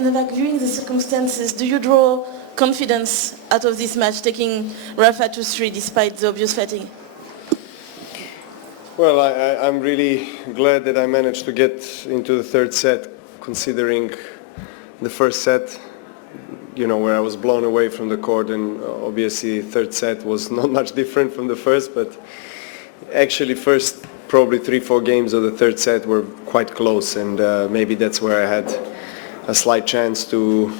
Novak, viewing the circumstances, do you draw confidence out of this match, taking Rafa to 3 despite the obvious fatigue? Well, I'm really glad that I managed to get into the third set, considering the first set, where I was blown away from the court, and obviously third set was not much different from the first, but actually first probably 3-4 games of the third set were quite close, and maybe that's where I had a slight chance to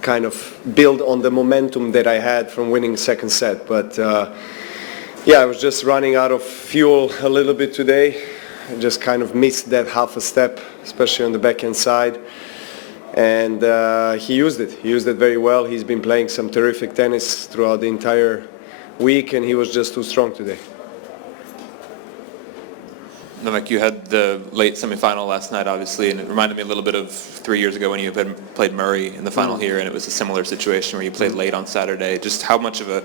kind of build on the momentum that I had from winning second set. But I was just running out of fuel a little bit today. I just kind of missed that half a step, especially on the backhand side. And he used it. He used it very well. He's been playing some terrific tennis throughout the entire week, and he was just too strong today. Novak, you had the late semi-final last night, obviously, and it reminded me a little bit of 3 years ago when you had played Murray in the final here, and it was a similar situation where you played late on Saturday. Just how much of a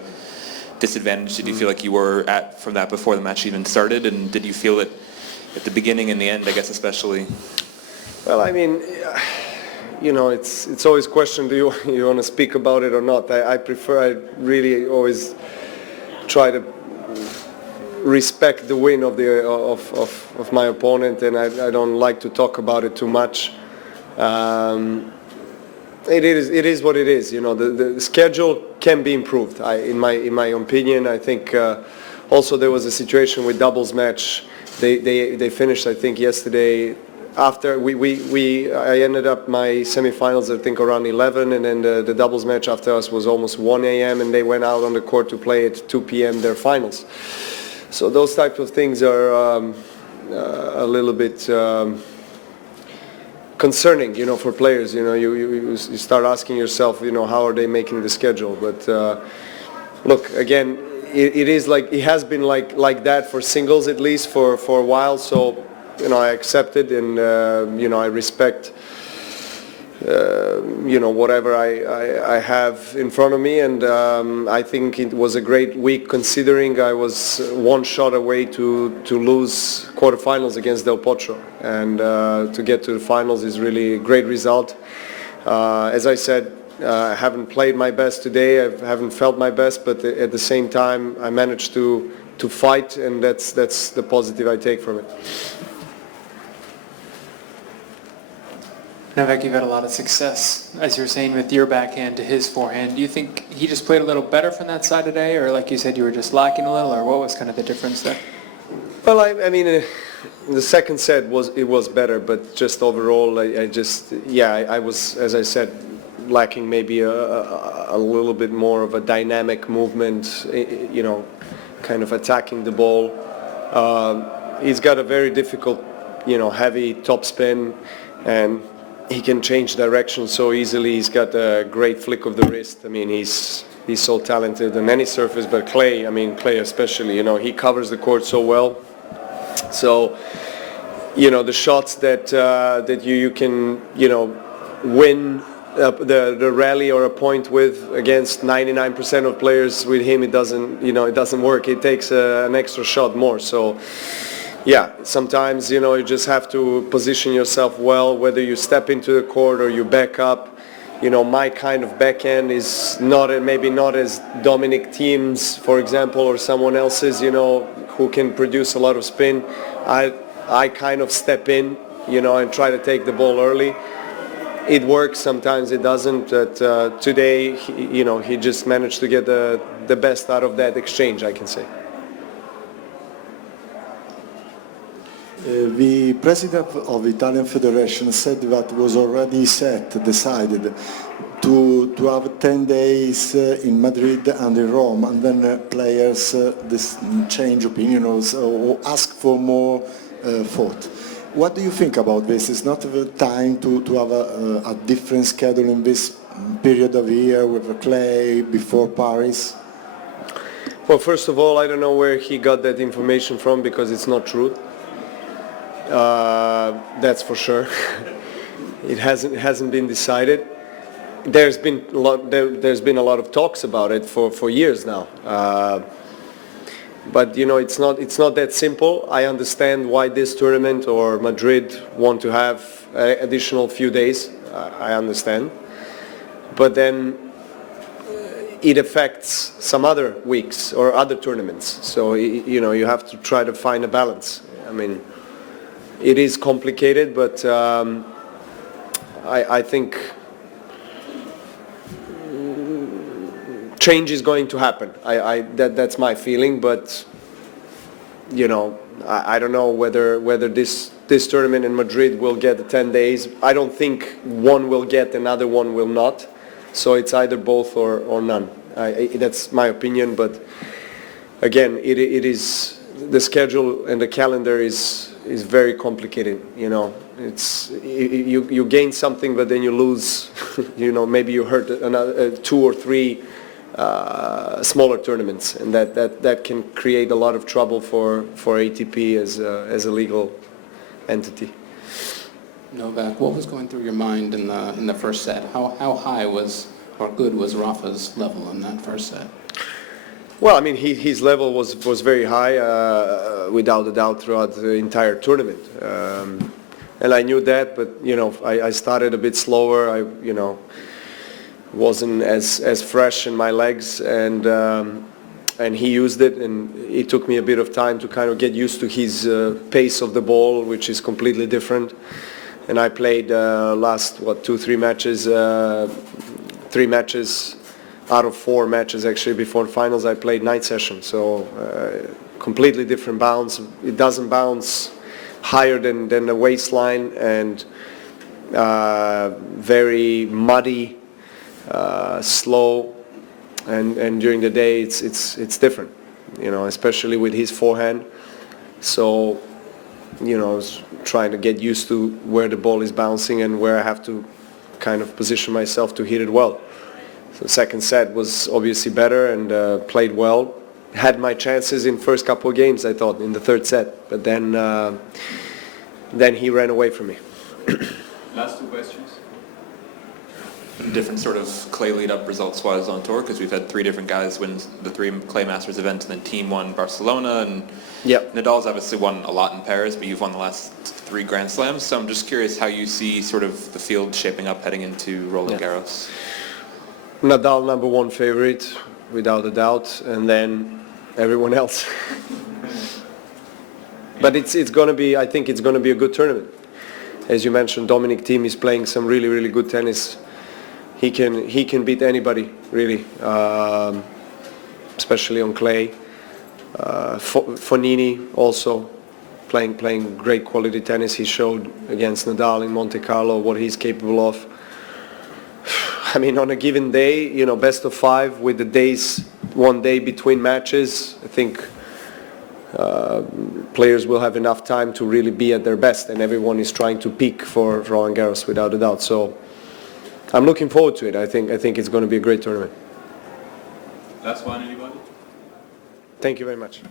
disadvantage did you feel like you were at from that before the match even started, and did you feel it at the beginning and the end, I guess, especially? Well, I mean, it's always a question, do you want to speak about it or not? I really always try to respect the win of my opponent, and I don't like to talk about it too much. It is what it is. The schedule can be improved. In my opinion, I think also there was a situation with doubles match. They finished, I think, yesterday. After I ended up my semi-finals, I think, around 11, and then the doubles match after us was almost 1 a.m. and they went out on the court to play at 2 p.m. their finals. So those types of things are a little bit concerning, for players. You start asking yourself, how are they making the schedule? But look, again, it has been like that for singles, at least for a while. So I accept it, and I respect whatever I have in front of me, and I think it was a great week, considering I was one shot away to lose quarterfinals against Del Potro, and to get to the finals is really a great result. As I said, I haven't played my best today, I haven't felt my best, but at the same time I managed to fight, and that's the positive I take from it. Novak, you've had a lot of success, as you were saying, with your backhand to his forehand. Do you think he just played a little better from that side today, or like you said, you were just lacking a little, or what was kind of the difference there? Well, I mean, the second set was better, but just overall, I was, as I said, lacking maybe a little bit more of a dynamic movement, kind of attacking the ball. He's got a very difficult, heavy topspin, and he can change direction so easily. He's got a great flick of the wrist. I mean, he's so talented on any surface, but clay especially, he covers the court so well. So, the shots that you can, win the rally or a point with against 99% of players, with him it doesn't work. It takes an extra shot more. So yeah, sometimes you just have to position yourself well, whether you step into the court or you back up. My kind of backhand is maybe not as Dominic Thiem's, for example, or someone else's, who can produce a lot of spin. I kind of step in, and try to take the ball early. It works, sometimes it doesn't. But today, he just managed to get the best out of that exchange, I can say. The president of the Italian Federation said that was already decided to have 10 days in Madrid and in Rome, and then players change opinions or ask for more thought. What do you think about this? Is not the time to have a different schedule in this period of year with the clay before Paris? Well, first of all, I don't know where he got that information from, because it's not true. That's for sure. It hasn't been decided. There's been a lot of talks about it for years now. But you know, it's not that simple. I understand why this tournament or Madrid want to have additional few days. I understand. But then it affects some other weeks or other tournaments. So you know, you have to try to find a balance. I mean, it is complicated, but I think change is going to happen. That's my feeling, but you know, I don't know whether this tournament in Madrid will get the 10 days. I don't think one will get, another one will not. So it's either both or none. That's my opinion, but again, it is the schedule and the calendar is very complicated. You know, it's you gain something, but then you lose. You know, maybe you hurt another 2 or 3 smaller tournaments, and that can create a lot of trouble for ATP as a legal entity. Novak, what was going through your mind in the first set? How high was or good was Rafa's level in that first set? Well, I mean, his level was very high, without a doubt, throughout the entire tournament, and I knew that. But you know, I started a bit slower. I wasn't as fresh in my legs, and he used it, and it took me a bit of time to kind of get used to his pace of the ball, which is completely different. And I played last 2-3 matches, 3 matches out of 4 matches actually before finals. I played night session, so completely different bounce. It doesn't bounce higher than the waistline, and very muddy, slow, and during the day it's different, you know, especially with his forehand. So you know, I was trying to get used to where the ball is bouncing and where I have to kind of position myself to hit it well. So second set was obviously better, and played well. Had my chances in first couple of games, I thought, in the third set, but then he ran away from me. Last 2 questions. Different sort of clay lead-up results-wise on tour, because we've had 3 different guys win the 3 Clay Masters events, and then Team won Barcelona, and Yep. Nadal's obviously won a lot in Paris, but you've won the last 3 Grand Slams, so I'm just curious how you see sort of the field shaping up heading into Roland Garros. Nadal #1 favorite, without a doubt, and then everyone else. But it's going to be, I think it's going to be a good tournament. As you mentioned, Dominic Thiem is playing some really, really good tennis. He can beat anybody, really, especially on clay. Fognini also playing great quality tennis. He showed against Nadal in Monte Carlo what he's capable of. I mean, on a given day, you know, best of 5 with the days, 1 day between matches, I think players will have enough time to really be at their best, and everyone is trying to peak for Roland Garros without a doubt. So I'm looking forward to it. I think it's going to be a great tournament. Last one, anybody? Thank you very much.